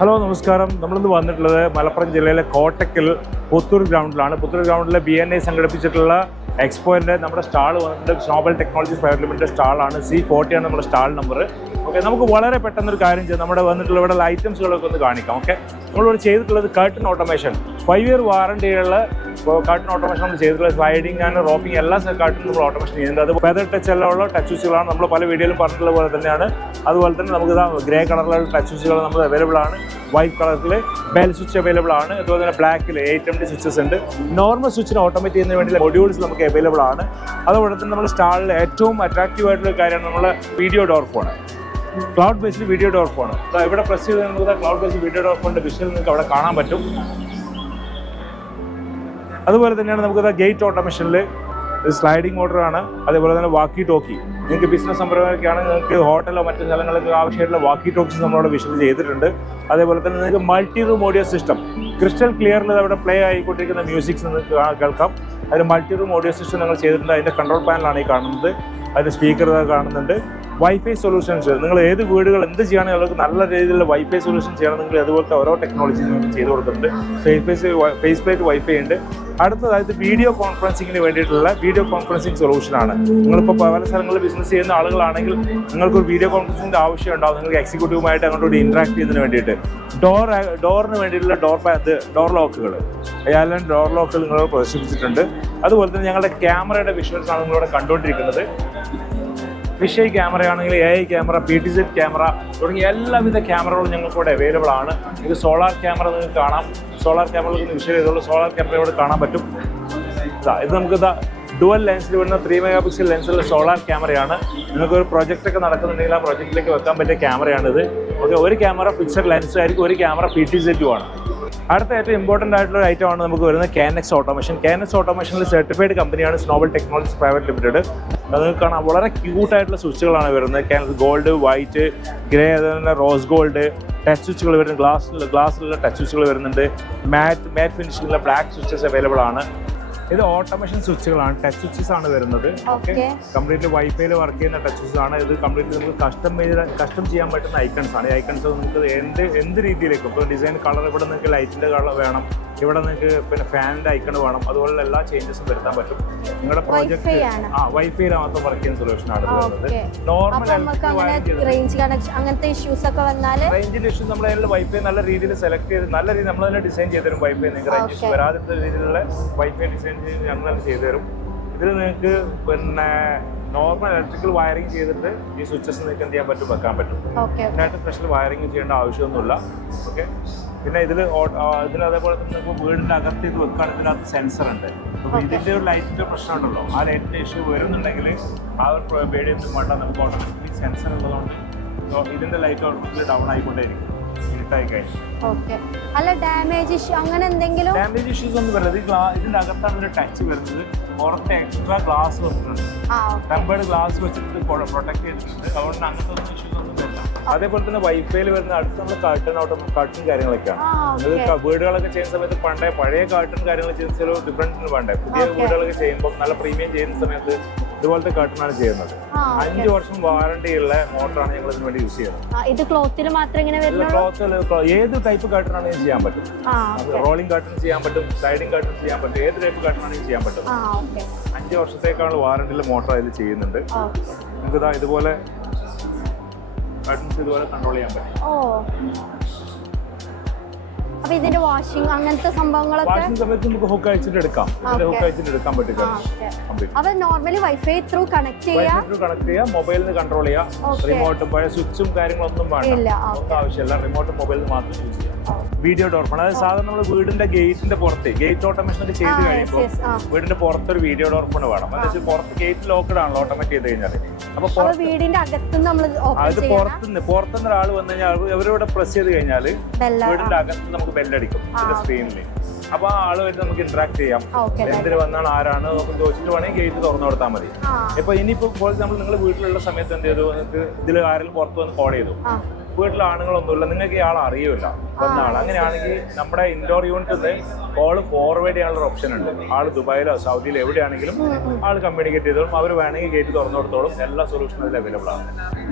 Hello നമസ്കാരം. നമ്മളിന്ന് വന്നിട്ടുള്ളത് മലപ്പുറം ജില്ലയിലെ കോട്ടക്കൽ പുത്തൂർ ഗ്രൗണ്ടിലാണ്. പുത്തൂർ ഗ്രൗണ്ടിലെ BNI സംഘടിപ്പിച്ചിട്ടുള്ള എക്സ്പോയിൻ്റെ നമ്മുടെ സ്റ്റാൾ വന്നിട്ടുണ്ട്. സ്നോബൽ ടെക്നോളജീസ് പ്രൈവറ്റ് ലിമിറ്റഡ് സ്റ്റാളാണ്. C40 ആണ് നമ്മുടെ സ്റ്റാൾ നമ്പർ. ഓക്കെ, നമുക്ക് വളരെ പെട്ടെന്നൊരു കാര്യം ചെയ്യാം. നമ്മുടെ വന്നിട്ടുള്ള ഇവിടെ ഐറ്റംസുകളൊക്കെ ഒന്ന് കാണിക്കാം. ഓക്കെ, നമ്മളിവിടെ ചെയ്തിട്ടുള്ളത് കർട്ടൻ ഓട്ടോമേഷൻ 5 year വാറണ്ടിയുള്ള കർട്ടൻ ഓട്ടോമേഷൻ നമ്മൾ ചെയ്തിട്ടുള്ളത്. സ്ലൈഡിങ് ആൻഡ് റോപ്പിംഗ് എല്ലാ കർട്ടനും നമ്മൾ ഓട്ടോമേഷൻ ചെയ്യുന്നുണ്ട്. അത് ഫെദർ ടച്ച് എല്ലാം ഉള്ള ടച്ച് സ്വിച്ചുകളാണ്. നമ്മൾ പല വീഡിയോയിലും പറഞ്ഞിട്ടുള്ള പോലെ തന്നെയാണ്. അതുപോലെ തന്നെ നമുക്ക് ഗ്രേ കളറിലുള്ള ടച്ച് സ്വിച്ചുകൾ നമ്മൾ അവൈലബിൾ ആണ്. വൈറ്റ് കളറിൽ ബെൽ സ്വിച്ച് അവൈലബിൾ ആണ്. അതുപോലെ തന്നെ ബ്ലാക്കിൽ 8MD സ്വിച്ചസ് ഉണ്ട്. നോർമൽ സ്വിച്ചിന് ഓട്ടോമേറ്റ് ചെയ്യുന്നതിന് വേണ്ടി മൊഡ്യൂൾസ് നമുക്ക് അവൈലബിൾ ആണ്. അതുപോലെ തന്നെ നമ്മുടെ സ്റ്റാളിൽ ഏറ്റവും അട്രാക്റ്റീവ് ആയിട്ടുള്ള കാര്യമാണ് നമ്മുടെ video door phone. Cloud based video door phone. ഇവിടെ പ്രസ് ചെയ്ത് നമുക്ക് ക്ലൗഡ് ബേസ്ഡ് വീഡിയോ ഡോർ ഫോണിൻ്റെ വിഷ്വൽ നിങ്ങൾക്ക് അവിടെ കാണാൻ പറ്റും. അതുപോലെ തന്നെയാണ് നമുക്ക് ഗേറ്റ് ഓട്ടോമേഷനിൽ സ്ലൈഡിംഗ് മോട്ടറാണ്. അതേപോലെ തന്നെ വാക്കി ടോക്കി. നിങ്ങൾക്ക് ബിസിനസ് സംരംഭമൊക്കെയാണ്, നിങ്ങൾക്ക് ഹോട്ടലോ മറ്റു സ്ഥലങ്ങളിലൊക്കെ ആവശ്യമായിട്ടുള്ള വാക്കി ടോക്സ് നമ്മളവിടെ വിഷ്വൽ ചെയ്തിട്ടുണ്ട്. അതേപോലെ തന്നെ നിങ്ങൾക്ക് multi room audio system crystal ക്ലിയറിൽ അവിടെ പ്ലേ ആയിക്കൊണ്ടിരിക്കുന്ന മ്യൂസിക്സ് നിങ്ങൾക്ക് കേൾക്കാം. അതിന് മൾട്ടി റൂം ഓഡിയോ സിസ്റ്റം നിങ്ങൾ ചെയ്തിട്ടുണ്ട്. അതിൻ്റെ കൺട്രോൾ പാനലാണ് ഈ കാണുന്നത്. അതിൻ്റെ സ്പീക്കർ കാണുന്നുണ്ട്. വൈഫൈ സൊല്യൂഷൻസ് നിങ്ങൾ ഏത് വീടുകൾ എന്ത് ചെയ്യുകയാണെങ്കിൽ അവർക്ക് നല്ല രീതിയിലുള്ള വൈഫൈ സൊല്യൂഷൻ ചെയ്യണമെങ്കിൽ അതുപോലത്തെ ഓരോ ടെക്നോളജി നിങ്ങൾക്ക് ചെയ്ത് കൊടുക്കുന്നുണ്ട്. ഫേസ് പ്ലേറ്റ് വൈഫൈ ഉണ്ട്. അടുത്തതായത് വീഡിയോ കോൺഫറൻസിങ്ങിന് വേണ്ടിയിട്ടുള്ള വീഡിയോ കോൺഫറൻസിങ് സൊല്യൂഷനാണ്. നിങ്ങളിപ്പോൾ പല സ്ഥലങ്ങളിൽ ബിസിനസ് ചെയ്യുന്ന ആളുകളാണെങ്കിൽ നിങ്ങൾക്കൊരു വീഡിയോ കോൺഫറൻസിൻ്റെ ആവശ്യം ഉണ്ടാവും. നിങ്ങൾക്ക് എക്സിക്യൂട്ടീവുമായിട്ട് അങ്ങോട്ട് ഇൻട്രാക്ട് ചെയ്യുന്നതിന് വേണ്ടിയിട്ട് ഡോറിന് വേണ്ടിയിട്ടുള്ള ഡോർ ലോക്കുകൾ ഡോർ ലോക്കുകൾ നിങ്ങൾ പ്രദർശിപ്പിച്ചിട്ടുണ്ട്. അതുപോലെ തന്നെ ഞങ്ങളുടെ ക്യാമറയുടെ വിഷ്വൽസ് ആണ് നിങ്ങളിവിടെ കണ്ടുകൊണ്ടിരിക്കുന്നത്. ഫിഷ് ഐ ക്യാമറയാണെങ്കിൽ AI ക്യാമറ, PTZ ക്യാമറ തുടങ്ങിയ എല്ലാവിധ ക്യാമറകളും ഞങ്ങൾക്കിവിടെ അവൈലബിൾ ആണ്. ഇത് സോളാർ ക്യാമറ നിങ്ങൾക്ക് കാണാം. സോളാർ ക്യാമറകൾ വിഷ്വൽ ചെയ്തോളൂ. സോളാർ ക്യാമറ ഇവിടെ കാണാൻ പറ്റും. ഇത് നമുക്ക് ഡുവൽ ലെൻസിൽ വരുന്ന 3 MP ലെൻസുള്ള സോളാർ ക്യാമറയാണ്. നിങ്ങൾക്കൊരു പ്രൊജക്റ്റൊക്കെ നടക്കുന്നുണ്ടെങ്കിൽ ആ പ്രൊജക്റ്റിലേക്ക് വെക്കാൻ പറ്റിയ ക്യാമറയാണിത്. ഓക്കെ, ഒരു ക്യാമറ ഫിക്സഡ് ലെൻസ് ആയിരിക്കും, ഒരു ക്യാമറ PTZ ആണ്. അടുത്ത ഏറ്റവും ഇമ്പോർട്ടൻ്റ് ആയിട്ടുള്ള ഒരു ഐറ്റമാണ് നമുക്ക് വരുന്നത് KNX ഓട്ടോമേഷൻ. KNX ഓട്ടോമേഷനിൽ സർട്ടിഫൈഡ് കമ്പനിയാണ് സ്നോബൽ ടെക്നോളജീസ് പ്രൈവറ്റ് ലിമിറ്റഡ്. അത് നിങ്ങൾക്ക് കാണാം, വളരെ ക്യൂട്ടായിട്ടുള്ള സ്വിച്ചുകളാണ് വരുന്നത്. ഗോൾഡ്, വൈറ്റ്, ഗ്രേ, അതുപോലെ റോസ് ഗോൾഡ് ടച്ച് സ്വിച്ചുകൾ വരുന്നത്. ഗ്ലാസ്സിലുള്ള ടച്ച് സ്വിച്ചുകൾ വരുന്നുണ്ട്. മാറ്റ് ഫിനിഷിലുള്ള ബ്ലാക്ക് സ്വിച്ചസ് അവൈലബിൾ ആണ്. ഇത് ഓട്ടോമേഷൻ സ്വിച്ചുകളാണ്. ടച്ച് സ്വിച്ചസ് ആണ് വരുന്നത്. ഓക്കെ, കംപ്ലീറ്റ്ലി വൈഫൈയിൽ വർക്ക് ചെയ്യുന്ന ടച്ച് സ്വിച്ചസ് ആണ്. ഇത് കംപ്ലീറ്റ്ലി നമുക്ക് കസ്റ്റം ചെയ്യാൻ പറ്റുന്ന ഐക്കൺസ് ആണ്. ഈ ഐക്കൺസ് നിങ്ങൾക്ക് എന്ത് രീതിയിലേക്കും ഇപ്പോൾ ഡിസൈൻ കളർ, ഇവിടെ നിങ്ങൾക്ക് ലൈറ്റിൻ്റെ കളർ വേണം, ഇവിടെ നിങ്ങൾക്ക് പിന്നെ ഫാനിൻ്റെ ഐക്കൺ വേണം, അതുപോലുള്ള എല്ലാ ചേഞ്ചസും വരുത്താൻ പറ്റും. നിങ്ങളുടെ പ്രോജക്റ്റ് വൈഫൈയിൽ മാത്രം വർക്ക് ചെയ്യുന്ന സൊല്യൂഷനാണ് വരുന്നത്. നോർമൽ റേഞ്ചിൻ്റെ ഇഷ്യൂസ് നമ്മുടെ വൈഫൈ നല്ല രീതിയിൽ സെലക്ട് ചെയ്ത് നല്ല രീതിയിൽ നമ്മൾ തന്നെ ഡിസൈൻ ചെയ്ത് തരും. വൈഫൈ നിങ്ങൾക്ക് റേഞ്ച് വരാത്ത രീതിയിലുള്ള വൈഫൈ ഡിസൈൻ ഞങ്ങൾ തന്നെ ചെയ്തു തരും. ഇതിൽ നിങ്ങൾക്ക് പിന്നെ നോർമൽ ഇലക്ട്രിക്കൽ വയറിംഗ് ചെയ്തിട്ട് ഈ സ്വിച്ചസ് നിങ്ങൾക്ക് എന്ത് ചെയ്യാൻ പറ്റും, വെക്കാൻ പറ്റും. ഇതിനായിട്ട് സ്പെഷ്യൽ വയറിംഗ് ചെയ്യേണ്ട ആവശ്യമൊന്നുമില്ല. ഓക്കെ, പിന്നെ ഇതിൽ അതേപോലെ തന്നെ ഇപ്പോൾ വീടിൻ്റെ അകത്ത് ഇത് വെക്കുകയാണെങ്കിൽ ഇതിനകത്ത് സെൻസർ ഉണ്ട്. അപ്പോൾ ഇതിൻ്റെ ഒരു ലൈറ്റിൻ്റെ പ്രശ്നമുണ്ടല്ലോ, ആ ലൈറ്റിൻ്റെ ഇഷ്യൂ വരുന്നുണ്ടെങ്കിൽ ആ ഒരു പേടിയൊന്നും വേണ്ട. നമുക്ക് ഓട്ടോമാറ്റിക്കലി സെൻസർ ഉള്ളതുകൊണ്ട് ഇതിൻ്റെ ലൈറ്റ് ഓട്ടോമാറ്റിക്കലി ഡൗൺ ആയിക്കൊണ്ടേയിരിക്കും ഇരുട്ടായി കഴിഞ്ഞു. ഡാമേജ് ഇഷ്യൂസ് ഒന്നും വരുന്നത്. ഇതിൻ്റെ അകത്താണ് ഒരു ടച്ച് വരുന്നത്. പുറത്ത് എക്സ്ട്രാ ഗ്ലാസ് വെച്ചിട്ടുണ്ട്. ടെമ്പേർഡ് ഗ്ലാസ് വെച്ചിട്ട് പ്രൊട്ടക്ട് ചെയ്തിട്ടുണ്ട്. അതുകൊണ്ട് അങ്ങനത്തെ ഒന്നും ഇഷ്യൂസ് ഒന്നും വരില്ല. അതേപോലെ തന്നെ വൈഫൈയിൽ വരുന്ന അടുത്ത് നമ്മൾ കർട്ടൻ കാര്യങ്ങളൊക്കെയാണ്. നിങ്ങൾക്ക് വീടുകളൊക്കെ ചെയ്യുന്ന സമയത്ത് പഴയ കർട്ടൻ കാര്യങ്ങൾ ചെയ്യുന്ന ചില ഡിഫറൻസ് വേണ്ടേ. പുതിയ വീടുകളൊക്കെ ചെയ്യുമ്പോൾ നല്ല പ്രീമിയം ചെയ്യുന്ന സമയത്ത് ഇതുപോലത്തെ കർട്ടനാണ് ചെയ്യുന്നത്. 5 വർഷം വാറണ്ടിയുള്ള മോട്ടറാണ് ഞങ്ങൾ ഇതിന് വേണ്ടി യൂസ് ചെയ്യുന്നത്. ഇത് ക്ലോത്തിൽ മാത്രം ഏത് ടൈപ്പ് കർട്ടനാണെങ്കിലും ചെയ്യാൻ പറ്റും. റോളിംഗ് കർട്ടൻ ചെയ്യാൻ പറ്റും, സ്ലൈഡിംഗ് കർട്ടൻ ചെയ്യാൻ പറ്റും, ഏത് ടൈപ്പ് കർട്ടനാണെങ്കിലും ചെയ്യാൻ പറ്റും. 5 വർഷത്തേക്കാണ് വാറണ്ടിയുള്ള മോട്ടർ അതിൽ ചെയ്യുന്നുണ്ട്. നിങ്ങൾക്ക് ഇതുപോലെ കർട്ടൻസ് ഇതുപോലെ കൺട്രോൾ ചെയ്യാൻ പറ്റും. അപ്പൊ ഇതിന്റെ വാഷിംഗ് അങ്ങനത്തെ സംഭവങ്ങളൊക്കെ സമയത്ത് നമുക്ക് ഹുക്ക് അയച്ചിട്ട് എടുക്കാൻ പറ്റും. അപ്പൊ നോർമലി വൈഫൈ ത്രൂ കണക്ട് ചെയ്യാം, മൊബൈലിൽ നിന്ന് കൺട്രോൾ ചെയ്യാം. റിമോട്ടും പഴയ സ്വിച്ചും കാര്യങ്ങളൊന്നും വേണ്ട, ആവശ്യമില്ല. റിമോട്ടും മൊബൈലിൽ മാത്രം യൂസ് ചെയ്യാം. വീഡിയോ ഡോർ ഫോൺ, അതായത് സാധാരണ നമ്മൾ വീടിന്റെ ഗേറ്റിന്റെ പുറത്ത് ഗേറ്റ് ഓട്ടോമേഷൻ ഒക്കെ ചെയ്ത് കഴിയുമ്പോൾ വീടിന്റെ പുറത്തൊരു വീഡിയോ ഡോർ ഫോൺ വേണം. അതായത് പുറത്ത് ഗേറ്റ് ലോക്കഡ് ആണല്ലോ ഓട്ടോമാറ്റ് ചെയ്ത് കഴിഞ്ഞാൽ. അപ്പൊ വീടിന്റെ അകത്ത് അത് പുറത്തുനിന്ന് ഒരാൾ വന്നു കഴിഞ്ഞാൽ അവരോട് പ്രസ് ചെയ്ത് കഴിഞ്ഞാൽ വീടിന്റെ അകത്ത് നമുക്ക് ബെല്ലടിക്കും സ്ക്രീനിൽ. അപ്പൊ ആ ആള് വരുന്നത് നമുക്ക് ഇന്ററാക്ട് ചെയ്യാം. എന്തിന് വന്നാണ്, ആരാണ് ചോദിച്ചിട്ട് വേണമെങ്കിൽ ഗേറ്റ് തുറന്നു കൊടുത്താൽ മതി. ഇപ്പൊ ഇനിയിപ്പോ ഫോർ എക്സാമ്പിൾ നിങ്ങൾ വീട്ടിലുള്ള സമയത്ത് എന്ത് ചെയ്തു, നിങ്ങൾക്ക് ഇതിൽ ആരെങ്കിലും പുറത്ത് വന്ന് കോൾ ചെയ്തു, വീട്ടിൽ ആണുങ്ങളൊന്നുമില്ല, നിങ്ങൾക്ക് ഇയാൾ അറിയില്ല ഒന്നാൾ. അങ്ങനെയാണെങ്കിൽ നമ്മുടെ ഇൻഡോർ യൂണിറ്റിൽ നിന്ന് കോൾ ഫോർവേഡ് ചെയ്യാനുള്ള ഓപ്ഷൻ ഉണ്ട്. ആൾ ദുബായിലോ സൗദിയിലോ എവിടെയാണെങ്കിലും ആൾ കമ്മ്യൂണിക്കേറ്റ് ചെയ്തോളും. അവർ വേണമെങ്കിൽ ഗേറ്റ് തുറന്നു കൊടുത്തോളും. എല്ലാ സൊല്യൂഷനും അതിൽ അവൈലബിൾ ആണ്.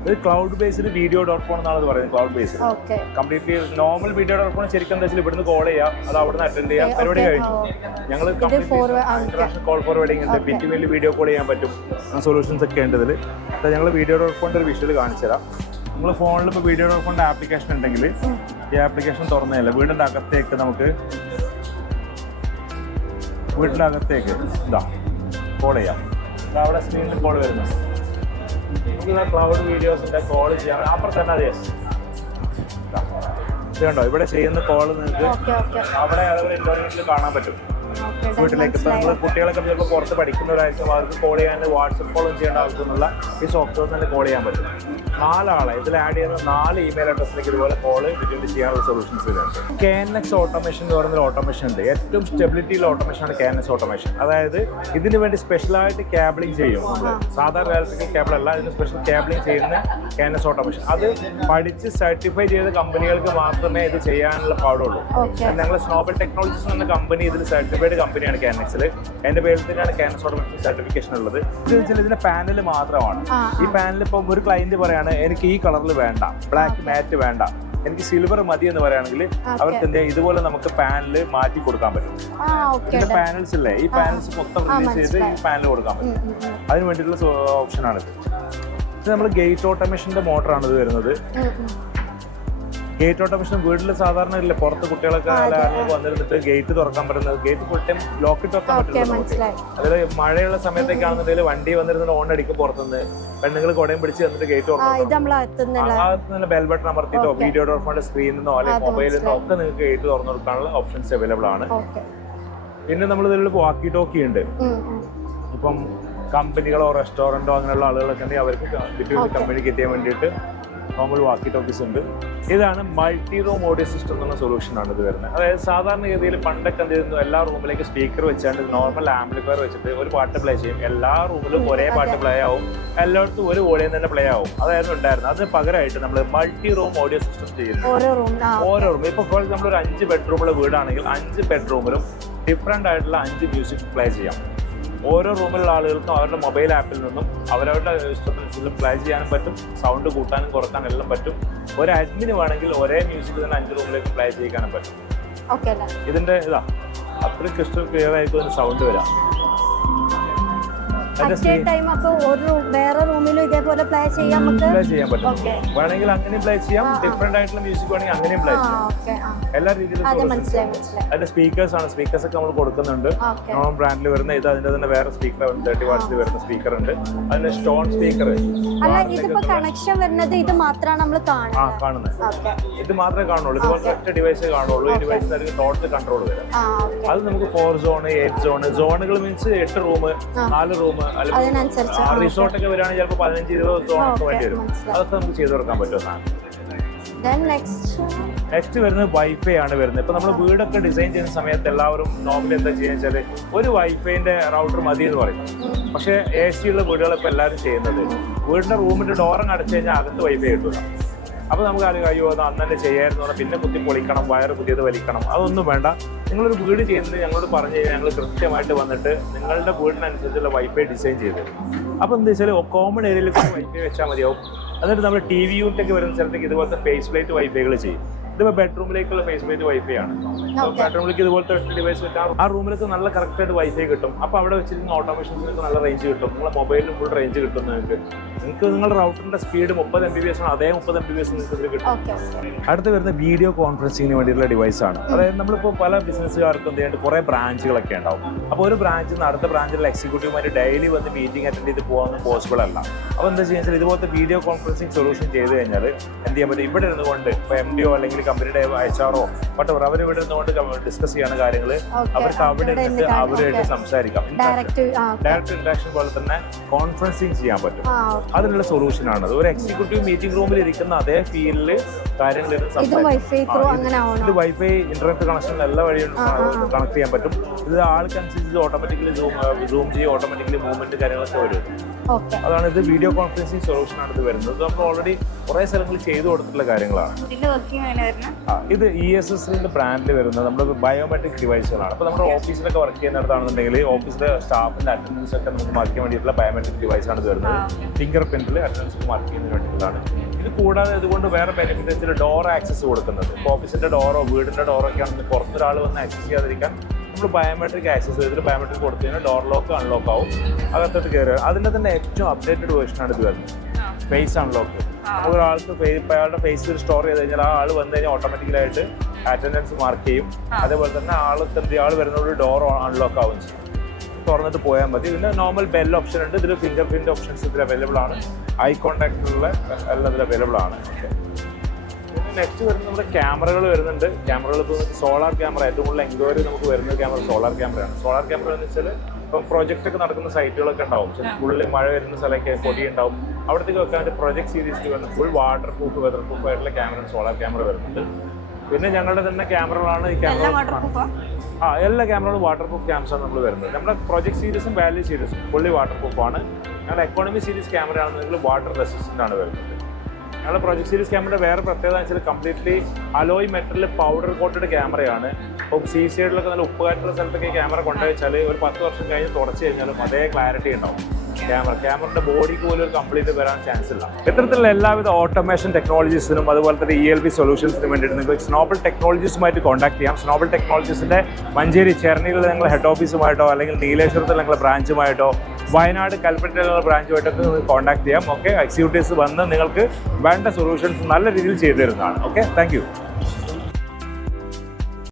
ഇത് ക്ലൗഡ് ബേസ്ഡ് video.com എന്നാണ് പറയുന്നത്. Cloud based completely normal video.com ശരിക്കും എന്താ വെച്ചാൽ ഇവിടുന്ന് കോൾ ചെയ്യാം, അത് അവിടെ നിന്ന് അറ്റൻഡ് ചെയ്യാം, പരിപാടി കഴിഞ്ഞു. ഞങ്ങൾ ഇന്റർനാഷണൽ കോൾ ഫോർവേഡിംഗ് ഉണ്ട്, പിന്നെ വലിയ വീഡിയോ കോൾ ചെയ്യാൻ പറ്റും. സൊല്യൂഷൻസ് ഒക്കെ ഉണ്ട് ഇതിൽ. ഞങ്ങൾ video.com ഒരു വിഷ്വൽ കാണിച്ചു തരാം. നിങ്ങൾ ഫോണിൽ ഇപ്പോൾ video.com ആപ്ലിക്കേഷൻ ഉണ്ടെങ്കിൽ ഈ ആപ്ലിക്കേഷൻ തുറന്നതല്ല, വീടിൻ്റെ അകത്തേക്ക് നമുക്ക് വീട്ടിൻ്റെ അകത്തേക്ക് ഇതാ കോൾ ചെയ്യാം. അവിടെ സ്ക്രീനിൽ കോൾ വരുന്നു. നമുക്ക് ക്ലൗഡ് വീഡിയോസിൻ്റെ കോൾ ചെയ്യാം. അപ്പുറത്ത് തന്നെ അതെ ഇത് കണ്ടോ, ഇവിടെ ചെയ്യുന്ന കോൾ നിങ്ങൾക്ക് അവിടെ അതുപോലെ ഇന്റർനെറ്റിൽ കാണാൻ പറ്റും. വീട്ടിലേക്ക് ഇപ്പോൾ നിങ്ങൾ കുട്ടികളൊക്കെ ചിലപ്പോൾ പുറത്ത് പഠിക്കുന്നവരായിരിക്കും, അവർക്ക് കോൾ ചെയ്യാൻ വാട്സപ്പ് കോളും ചെയ്യേണ്ട ആവശ്യമൊന്നുമില്ല. ഈ സോഫ്റ്റ്വെയർ തന്നെ കോൾ ചെയ്യാൻ പറ്റും. 4 ആളെ ഇതിൽ ആഡ് ചെയ്യുന്ന 4 ഇമെയിൽ അഡ്രസ്സിലേക്ക് ഇതുപോലെ കോള് ഇതിൻ്റെ ചെയ്യാനുള്ള സൊല്യൂഷൻസ് വരുന്നുണ്ട്. KNX ഓട്ടോമേഷൻ എന്ന് പറയുന്ന ഓട്ടോമേഷൻ ഉണ്ട്. ഏറ്റവും സ്റ്റെബിലിറ്റിയുള്ള ഓട്ടോമേഷനാണ് KNX ഓട്ടോമേഷൻ. അതായത് ഇതിന് വേണ്ടി സ്പെഷ്യലായിട്ട് കേബിളിംഗ് ചെയ്യും. സാധാരണ ഇലക്ട്രിക്കൽ കേബിൾ അല്ല, ഇതിന് സ്പെഷ്യൽ കേബിളിംഗ് ചെയ്യുന്ന KNX ഓട്ടോമേഷൻ. അത് പഠിച്ച് സർട്ടിഫൈ ചെയ്ത കമ്പനികൾക്ക് മാത്രമേ ഇത് ചെയ്യാനുള്ള പാടുള്ളൂ. ഞങ്ങൾ സ്നോബൽ ടെക്നോളജീസ് എന്ന കമ്പനി ഇതിൽ സർട്ടിഫൈഡ് കമ്പനിയാണ് KNX. എൻ്റെ പേരിൽ തന്നെയാണ് KNX ഓട്ടോമേഷൻ സർട്ടിഫിക്കേഷൻ ഉള്ളത്. ഇത് വെച്ചാൽ ഇതിന്റെ പാനൽ മാത്രമാണ്. ഈ പാനൽ ഇപ്പം ഒരു ക്ലയന്റ് പറയാണ് എനിക്ക് ഈ കളറിൽ വേണ്ട, ബ്ലാക്ക് മാറ്റ് വേണ്ട, എനിക്ക് സിൽവർ മതി എന്ന് പറയുകയാണെങ്കിൽ അവർക്ക് എന്ത് ഇതുപോലെ നമുക്ക് പാനൽ മാറ്റി കൊടുക്കാൻ പറ്റും. ഇതിന്റെ പാനൽസ് ഇല്ലേ, ഈ പാനൽസ് മൊത്തം റിലീസ് ചെയ്ത് ഈ പാനൽ കൊടുക്കാൻ പറ്റും. അതിന് വേണ്ടിയിട്ടുള്ള ഓപ്ഷനാണിത്. ഇത് നമ്മൾ ഗേറ്റ് ഓട്ടോമേഷന്റെ മോട്ടറാണ് ഇത് വരുന്നത്. ഗേറ്റ് ഓട്ടോമേഷൻ വീട്ടിൽ സാധാരണ ഇല്ല, പുറത്ത് കുട്ടികളൊക്കെ വന്നിരുന്നിട്ട് ഗേറ്റ് തുറക്കാൻ പറ്റുന്നത്. ഗേറ്റ് ഫുൾ ടൈം ലോക്ക് തുറക്കാൻ പറ്റില്ല. അതായത് മഴയുള്ള സമയത്തേക്കാണെന്നുണ്ടെങ്കിൽ വണ്ടി വന്നിരുന്നിട്ട് ഓൺ അടിക്കും പുറത്തുനിന്ന്. പെണ്ണുങ്ങൾ കുടയും പിടിച്ച് വന്നിട്ട് ഗേറ്റ് തുറന്നു ബെൽ ബട്ടൺ അമർത്തിയിട്ടോ video.com സ്ക്രീനിൽ നിന്നോ അല്ലെങ്കിൽ മൊബൈലിൽ നിന്നോ ഒക്കെ നിങ്ങൾക്ക് ഗേറ്റ് തുറന്നു കൊടുക്കാനുള്ള ഓപ്ഷൻസ് അവൈലബിൾ ആണ്. പിന്നെ നമ്മൾ ഇതിൽ വാക്കി ടോക്കി ഉണ്ട്. ഇപ്പം കമ്പനികളോ റെസ്റ്റോറൻറ്റോ അങ്ങനെയുള്ള ആളുകളൊക്കെ ഉണ്ടെങ്കിൽ അവർക്ക് കമ്മ്യൂണിക്കേറ്റ് ചെയ്യാൻ വേണ്ടിയിട്ട് നോർമൽ വാക്കി ടോക്കീസ് ഉണ്ട്. ഇതാണ് മൾട്ടി റൂം ഓഡിയോ സിസ്റ്റം എന്ന സൊല്യൂഷനാണ് ഇത് വരുന്നത്. അതായത് സാധാരണഗതിയിൽ പണ്ടൊക്കെ എന്ത് ചെയ്യുന്നു, എല്ലാ റൂമിലേക്ക് സ്പീക്കർ വെച്ചാണ്ട് നോർമൽ ആംപ്ലിഫയർ വെച്ചിട്ട് ഒരു പാട്ട് പ്ലേ ചെയ്യും. എല്ലാ റൂമിലും ഒരേ പാട്ട് പ്ലേ ആവും, എല്ലായിടത്തും ഒരു വോളിയം തന്നെ പ്ലേ ആവും. അതായിരുന്നു ഉണ്ടായിരുന്നത്. അതിന് പകരമായിട്ട് നമ്മൾ മൾട്ടി റൂം ഓഡിയോ സിസ്റ്റം ചെയ്യുന്നു. ഓരോ റൂം ഇപ്പോൾ ഫോർ എക്സാമ്പിൾ ഒരു 5 ബെഡ്റൂമുള്ള വീടാണെങ്കിൽ 5 ബെഡ്റൂമിലും ഡിഫറെൻ്റ് ആയിട്ടുള്ള 5 മ്യൂസിക് പ്ലേ ചെയ്യാം. ഓരോ റൂമിലുള്ള ആളുകൾക്കും അവരുടെ മൊബൈൽ ആപ്പിൽ നിന്നും അവരവരുടെ ഇഷ്ടത്തിന് പ്ലേ ചെയ്യാനും പറ്റും, സൗണ്ട് കൂട്ടാനും കുറക്കാനും എല്ലാം പറ്റും. ഒരു അഡ്മിന് വേണമെങ്കിൽ ഒരേ മ്യൂസിക് തന്നെ 5 റൂമിലേക്ക് പ്ലേ ചെയ്യിക്കാനും പറ്റും. ഇതിന്റെ ഇതാ അത്രയും ക്രിസ്റ്റൽ ക്ലിയർ ആയിട്ട് ഒരു സൗണ്ട് വരാം. വേറെ റൂമിലും ഇതേപോലെ പ്ലേ ചെയ്യാൻ പറ്റും. വേണമെങ്കിൽ അങ്ങനെയും പ്ലേ ചെയ്യാം, ഡിഫറെന്റ് ആയിട്ടുള്ള മ്യൂസിക് വേണമെങ്കിൽ അങ്ങനെയും പ്ലേ ചെയ്യാം. എല്ലാ രീതിയിലും അതിന്റെ സ്പീക്കേഴ്സ് ആണ്. സ്പീക്കേഴ്സ് ഒക്കെ നമ്മൾ കൊടുക്കുന്നുണ്ട്. നോൺ ബ്രാൻഡിൽ വരുന്ന ഇത് അതിന്റെ തന്നെ വേറെ സ്പീക്കർ 30 വാട്ട്സിൽ വരുന്ന സ്പീക്കർ ഉണ്ട്. അതിന്റെ സ്റ്റോൺ സ്പീക്കർ കണക്ഷൻ വരുന്നത് ഇത് മാത്രമാണ് നമ്മൾ കാണുന്നത്. ഇത് മാത്രമേ കാണുള്ളൂ. ഇതുപോലെ ഒറ്റ ഡിവൈസേ കാണുള്ളൂ. ഈ ഡിവൈസിന് ടോട്ടൽ കൺട്രോൾ വരും. അത് നമുക്ക് 4 സോൺ 8 സോണുകൾ മീൻസ് 8 റൂം 4 റൂം റിസോർട്ടൊക്കെ വരികയാണെങ്കിൽ ചിലപ്പോൾ 15-20 സോണൊക്കെ വേണ്ടി വരും. അതൊക്കെ നമുക്ക് ചെയ്തു കൊടുക്കാൻ പറ്റുന്നതാണ്. നെക്സ്റ്റ് വരുന്നത് വൈഫൈ ആണ് വരുന്നത്. ഇപ്പൊ നമ്മൾ വീടൊക്കെ ഡിസൈൻ ചെയ്യുന്ന സമയത്ത് എല്ലാവരും നോർമലി എന്താ ചെയ്യുക വെച്ചാൽ ഒരു വൈഫൈന്റെ റൗട്ടർ മതി എന്ന് പറയും. പക്ഷേ AC ഉള്ള വീടുകളിപ്പോൾ എല്ലാവരും ചെയ്യുന്നത് വീടിന്റെ റൂമിന്റെ ഡോറങ്ങ് അടച്ചു കഴിഞ്ഞാൽ അകത്ത് വൈഫൈ കിട്ടില്ല. അപ്പോൾ നമുക്ക് അറിയാം അയ്യോ അത് അന്ന് തന്നെ ചെയ്യായിരുന്നു, പിന്നെ കുത്തി പൊളിക്കണം, വയറ് പുതിയത് വലിക്കണം, അതൊന്നും വേണ്ട. നിങ്ങളൊരു വീട് ചെയ്യുന്നത് ഞങ്ങളോട് പറഞ്ഞു കഴിഞ്ഞാൽ ഞങ്ങൾ കൃത്യമായിട്ട് വന്നിട്ട് നിങ്ങളുടെ വീടിനനുസരിച്ചുള്ള വൈഫൈ ഡിസൈൻ ചെയ്ത് തരും. അപ്പോൾ എന്താ വെച്ചാൽ കോമൺ ഏരിയയിലേക്ക് വൈഫൈ വെച്ചാൽ മതിയാവും. എന്നിട്ട് നമ്മൾ TV യൂണിറ്റൊക്കെ വരുന്ന സ്ഥലത്തേക്ക് ഇതുപോലത്തെ ഫേസ് ലൈറ്റ് വൈഫൈകൾ ചെയ്യും. ഇതിപ്പോൾ ബെഡ്റൂമിലേക്കുള്ള ഫേസ് ലൈറ്റ് വൈഫൈ ആണ്. ബെഡ്റൂമിലേക്ക് ഇതുപോലത്തെ 8 ഡിവൈസ് വെച്ചാൽ ആ റൂമിലേക്ക് നല്ല കറക്റ്റായിട്ട് വൈഫൈ കിട്ടും. അപ്പോൾ അവിടെ വെച്ചിരിക്കുന്ന ഓട്ടോമേഷൻസിനൊക്കെ നല്ല റേഞ്ച് കിട്ടും. നിങ്ങളെ മൊബൈലിലും ഫുൾ റേഞ്ച് കിട്ടും. നിങ്ങൾക്ക് നിങ്ങളുടെ റൗട്ടറിന്റെ സ്പീഡ് 30 MBPS ആണ്, അതേ 30 MBPS നിങ്ങൾക്ക് ഇതിൽ കിട്ടും. അടുത്ത് വരുന്ന വീഡിയോ കോൺഫറൻസിങ്ങിന് വേണ്ടിയിട്ടുള്ള ഡിവൈസാണ്. അതായത് നമ്മളിപ്പോൾ പല ബിസിനസ്സുകാർക്കും എന്ത് ചെയ്യുന്നുണ്ട്, കുറേ ബ്രാഞ്ചുകളൊക്കെ ഉണ്ടാവും. അപ്പോൾ ഒരു ബ്രാഞ്ചിൽ നിന്ന് അടുത്ത ബ്രാഞ്ചിലുള്ള എക്സിക്യൂട്ടീവുമായിട്ട് ഡെയിലി വന്ന് മീറ്റിംഗ് അറ്റൻഡ് ചെയ്ത് പോകാൻ പോസിബിൾ അല്ല. അപ്പോൾ എന്താ ചെയ്യുക, ഇതുപോലത്തെ വീഡിയോ കോൺഫറൻസിങ് സൊല്യൂഷൻ ചെയ്ത് കഴിഞ്ഞാൽ എന്ത് ചെയ്യാൻ പറ്റും, ഇവിടെ ഇരുന്നുകൊണ്ട് ഇപ്പോൾ MDO അല്ലെങ്കിൽ കമ്പനിയുടെ HR വട്ടവർ അവർ ഇവിടെ ഇരുന്നുകൊണ്ട് ഡിസ്കസ് ചെയ്യുന്ന കാര്യങ്ങൾ അവർക്ക് അവിടെ ഇരുന്നിട്ട് അവരുമായിട്ട് സംസാരിക്കാം. ഡയറക്റ്റ് ഇന്ററാക്ഷൻ പോലെ തന്നെ കോൺഫറൻസിങ് ചെയ്യാൻ പറ്റും. അതിനുള്ള സൊല്യൂഷനാണ്. ഒരു എക്സിക്യൂട്ടീവ് മീറ്റിംഗ് റൂമിൽ ഇരിക്കുന്ന അതേ ഫീലിൽ കാര്യങ്ങൾ ഇത് വൈഫൈ ത്രൂ അങ്ങനെ ആവണം. ഇത് വൈഫൈ ഇന്റർനെറ്റ് കണക്ഷൻ എല്ലാ വഴിയും കണക്ട് ചെയ്യാൻ പറ്റും. ഇത് ആൾക്കനുസരിച്ച് ഓട്ടോമാറ്റിക്കലി സൂം ചെയ്യും, ഓട്ടോമാറ്റിക്കലി മൂവ്മെന്റ് കാര്യങ്ങളൊക്കെ വരും. അതാണ് ഇത് വീഡിയോ കോൺഫറൻസിങ് സൊല്യൂഷൻ ആണ് ഇത് വരുന്നത്. നമ്മൾ ഓൾറെഡി കുറെ സ്ഥലങ്ങളിൽ ചെയ്തു കൊടുത്തിട്ടുള്ള കാര്യങ്ങളാണ്. ഇത് ESSന്റെ ബ്രാൻഡിൽ വരുന്നത് നമ്മുടെ ബയോമെട്രിക് ഡിവൈസുകളാണ്. അപ്പോൾ നമ്മുടെ ഓഫീസിലൊക്കെ വർക്ക് ചെയ്യുന്നിടത്താണെന്നുണ്ടെങ്കിൽ ഓഫീസിലെ സ്റ്റാഫിന്റെ അറ്റൻഡൻസ് ഒക്കെ നമുക്ക് മാർക്ക് ചെയ്യാൻ വേണ്ടിയിട്ടുള്ള ബയോമെട്രിക് ഡിവൈസ് ആണ് ഇത് വരുന്നത്. ഫിംഗർ പ്രിന്റിൽ അറ്റൻഡൻസ് മാർക്ക് ചെയ്യുന്നതിന് വേണ്ടിയിട്ടുള്ളതാണ്. ഇത് കൂടാതെ ഇതുകൊണ്ട് വേറെ ബെനിഫിറ്റ് വെച്ചാൽ ഡോർ ആക്സസ് കൊടുക്കുന്നത്. ഇപ്പോൾ ഓഫീസിന്റെ ഡോറോ വീടിന്റെ ഡോറോ ഒക്കെ ആണെങ്കിൽ പുറത്തൊരാൾ വന്ന് ആക്സസ് ചെയ്യാതിരിക്കാൻ നമ്മൾ ബയോമെട്രിക് ആക്സസ് ചെയ്തിട്ട് ബയോമെട്രിക് കൊടുത്തു കഴിഞ്ഞാൽ ഡോർ ലോക്ക് അൺലോക്ക് ആവും, അകത്തോട്ട് കയറുക. അതിൻ്റെ തന്നെ ഏറ്റവും അപ്ഡേറ്റഡ് വേർഷനാണ് ഇത് വരുന്നത്, ഫേസ് അൺലോക്ക്. ഒരാൾക്ക് അയാളുടെ ഫേസിൽ സ്റ്റോർ ചെയ്ത് കഴിഞ്ഞാൽ ആ ആൾ വന്നു കഴിഞ്ഞാൽ ഓട്ടോമാറ്റിക്കലായിട്ട് അറ്റൻഡൻസ് മാർക്ക് ചെയ്യും. അതേപോലെ തന്നെ ആൾ വരുന്നതോട് ഡോർ അൺലോക്ക് ആവും ചെയ്യും, തുറന്നിട്ട് പോയാൽ മതി. ഇതിന് നോർമൽ ബെൽ ഓപ്ഷൻ ഉണ്ട്, ഇതിൽ ഫിംഗർ പ്രിന്റ് ഓപ്ഷൻസ് ഇതിൽ അവൈലബിൾ ആണ്, ഐ കോൺടാക്റ്റിലുള്ള എല്ലാം ഇതിൽ അവൈലബിൾ ആണ്. നെക്സ്റ്റ് വരുന്നത് നമ്മുടെ ക്യാമറകൾ വരുന്നുണ്ട്. ക്യാമറകൾ ഇപ്പോൾ സോളാർ ക്യാമറ, ഏറ്റവും കൂടുതൽ എൻക്വയറി നമുക്ക് വരുന്ന ക്യാമറ സോളാർ ക്യാമറയാണ്. സോളാർ ക്യാമറ എന്ന് വെച്ചാൽ ഇപ്പോൾ പ്രോജക്റ്റ് ഒക്കെ നടക്കുന്ന സൈറ്റുകളൊക്കെ ഉണ്ടാവും, ഫുള്ളിൽ മഴ വരുന്ന സ്ഥലമൊക്കെ പൊടി ഉണ്ടാവും, അവിടത്തേക്ക് വെക്കാൻ വേണ്ടി പ്രൊജക്ട് സീരീസിൽ വരുന്ന full waterproof weatherproof ആയിട്ടുള്ള ക്യാമറ സോളാർ ക്യാമറ വരുന്നുണ്ട്. പിന്നെ ഞങ്ങളുടെ തന്നെ ക്യാമറകളാണ് ഈ ക്യാമറ. എല്ലാ ക്യാമറകളും വാട്ടർ പ്രൂഫ് ക്യാമറയാണ് നമ്മൾ വരുന്നത്. നമ്മുടെ പ്രൊജക്ട് സീരീസും വാല്യൂ സീരീസും ഫുള്ളി വാട്ടർ പ്രൂഫാണ്. ഞങ്ങളുടെ എക്കോണമി സീരീസ് ക്യാമറ ആണെന്നുണ്ടെങ്കിൽ വാട്ടർ റെസിസ്റ്റൻ്റ് ആണ് വരുന്നത്. ഞങ്ങളുടെ പ്രൊജക്ട് സീരീസ് ക്യാമറയുടെ വേറെ പ്രത്യേകത വെച്ചാൽ കംപ്ലീറ്റ്ലി അലോയ് മെറ്റലിൽ പൗഡർ കോട്ടഡ് ക്യാമറയാണ്. ഇപ്പോൾ സൈഡിലൊക്കെ നല്ല ഉപ്പുകാറ്റുള്ള സ്ഥലത്തൊക്കെ ക്യാമറ കൊണ്ടുവച്ചാൽ ഒരു 10 വർഷം കഴിഞ്ഞ് തുടച്ച് കഴിഞ്ഞാലും അതേ ക്ലാരിറ്റി ഉണ്ടാവും. ക്യാമറയുടെ ബോഡിക്ക് പോലും ഒരു കംപ്ലീറ്റ് വരാൻ ചാൻസ് ഇല്ല. ഇത്തരത്തിലുള്ള എല്ലാവിധ ഓട്ടോമേഷൻ ടെക്നോളജീസിനും അതുപോലെ തന്നെ ELB സൊല്യൂഷൻസിനും വേണ്ടിയിട്ട് നിങ്ങൾക്ക് സ്നോബിൾ ടെക്നോളജീസുമായിട്ട് കോൺടാക്ട് ചെയ്യാം. സ്നോബിൾ ടെക്നോളജീസിൻ്റെ മഞ്ചേരി ചെർണിയിൽ നിങ്ങൾ ഹെഡ് ഓഫീസുമായിട്ടോ അല്ലെങ്കിൽ നീലേശ്വരത്തിൽ നിങ്ങളുടെ ബ്രാഞ്ചുമായിട്ടോ വയനാട് കൽപ്പറ്റയിലുള്ള ബ്രാഞ്ചുമായിട്ടൊക്കെ നിങ്ങൾക്ക് കോൺടാക്ട് ചെയ്യാം. ഓക്കെ, എക്സിക്യൂട്ടീവ്സ് വന്ന് നിങ്ങൾക്ക് വേണ്ട സൊല്യൂഷൻസ് നല്ല രീതിയിൽ ചെയ്തു തരുന്നതാണ്. Okay, thank you.